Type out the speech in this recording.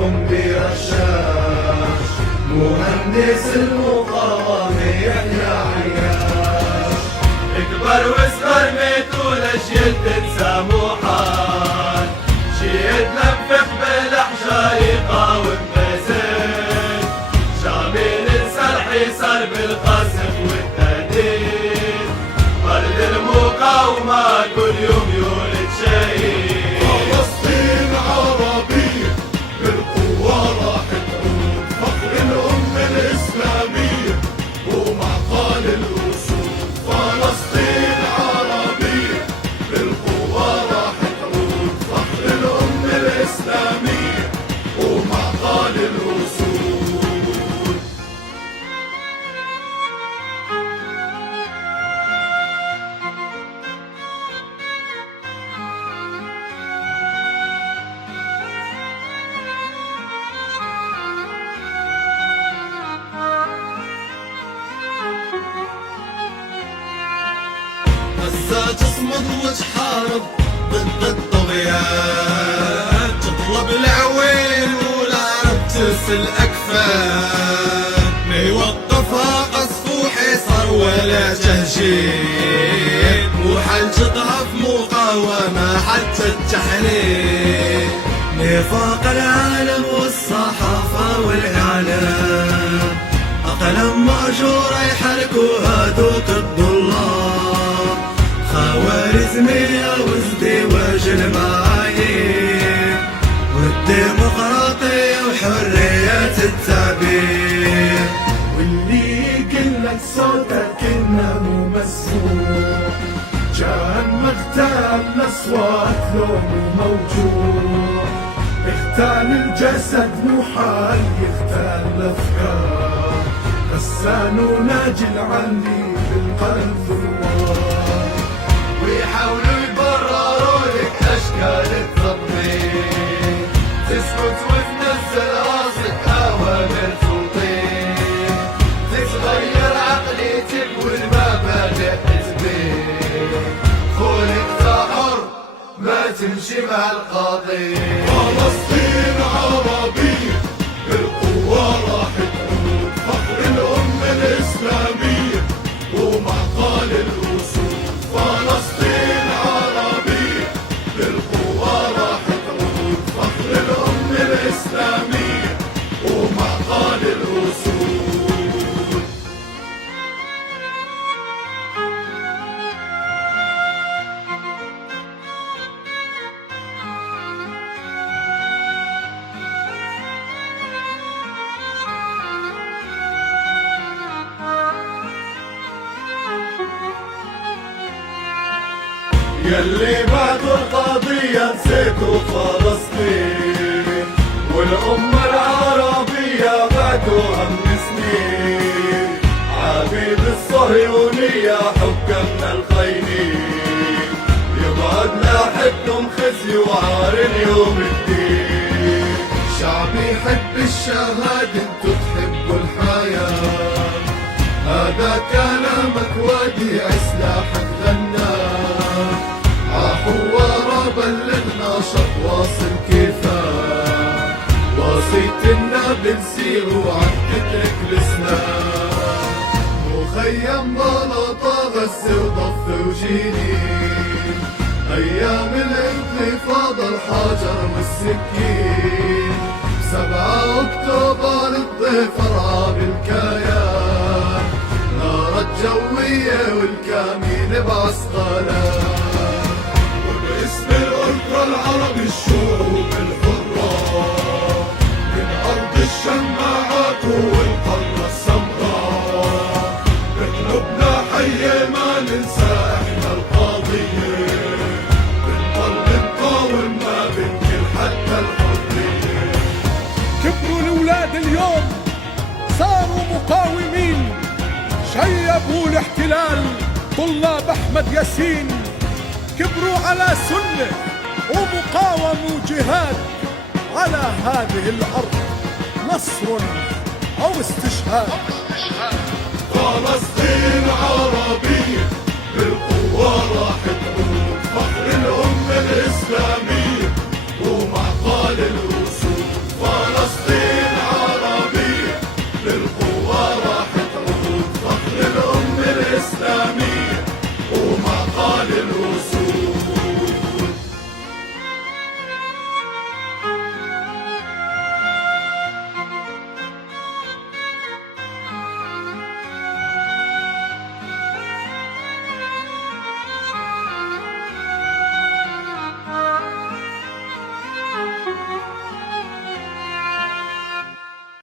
حكم برشاش، مهندس المقاومة يحيى عياش. اكبر واصغر ميتولش تنسى محال، شيد لنفخ بالاحجار يقاوم مازال، شعبي ننسى الحصار بالقصف والتهديد، ارض المقاومة كل يوم يولد شهيد. فلسطين عربية بالقوة راح تعود، فخر الأمة الإسلامية ومعقل الأسود. فلسطين عربية بالقوة راح تعود، فخر الأمة الإسلامية ومعقل الأسود. غزة تصمد وتحارب ضد الطغيان، تطلب العوين والعرب ترسل أكفان، ما يوقفها قصف وحصار ولا تهجير، وحل تضعف مقاومة حتى التحرير. نفاق العالم والصحافة والإعلام، أقلام مأجورة يحركوها ذوق الضلال، خوارزمية وازدواج المعايير، والديمقراطية وحرية التعبير. واللي يقلك صوتك إنه مسموع، جاء المغتال الأصوات لوم موجوع، اغتال الجسد محال يغتال الأفكار، غسان وناجي العلي بالقلب ثوار، ويحاولوا يبرروا لك أشكال التطبيق، تسكت وتنزل راسك أوامر توطين، تتغير عقليتك والمبادئ تثبيت، خلقت حر ما تمشي مع القضية. فلسطين عربية بالقوة راح تعود، فخر الأمة الإسلامية ومعقل الأسود. فلسطين عربية بالقوة راح تعود، فخر الأمة الإسلامية ومعقل الأسود. يلي بعد القضية نسيتوا فلسطين، والأمة العربية بعدوها من سنين، عبيد الصهيونية حكامنا الخاينين، يبعد لاحقكم خزي وعار اليوم الدين. شعبي يحب الشهادة انتو تحبوا الحياة، هذا كلامك وديع سلاحك غناه، عحوارة بلغنا شط واصل كفاح، وصيتنا بنسير وعد تترك الاسلام، مخيم بلطة غزة وضف وجنين، ايام الانتفاضة الحجر والسكين، 7 أكتوبر الضيف رعب الكيان، نار الجوية والكمين بعسقلان، وباسم الألترا العربي الشعوب الحرة، من أرض الشماعات والقارة السمراء، بقلوبنا حية ما ننسى احنا القضية، بنضل نقاوم ما بنكل حتى الحرية. كبروا الأولاد اليوم صاروا مقاومين، شيبوا الاحتلال طلاب أحمد ياسين، كبروا على سنة ومقاوموا جهاد على هذه الأرض، نصر أو استشهاد. فلسطين عربية بالقوة راح تعود، فخر الأمة الإسلامية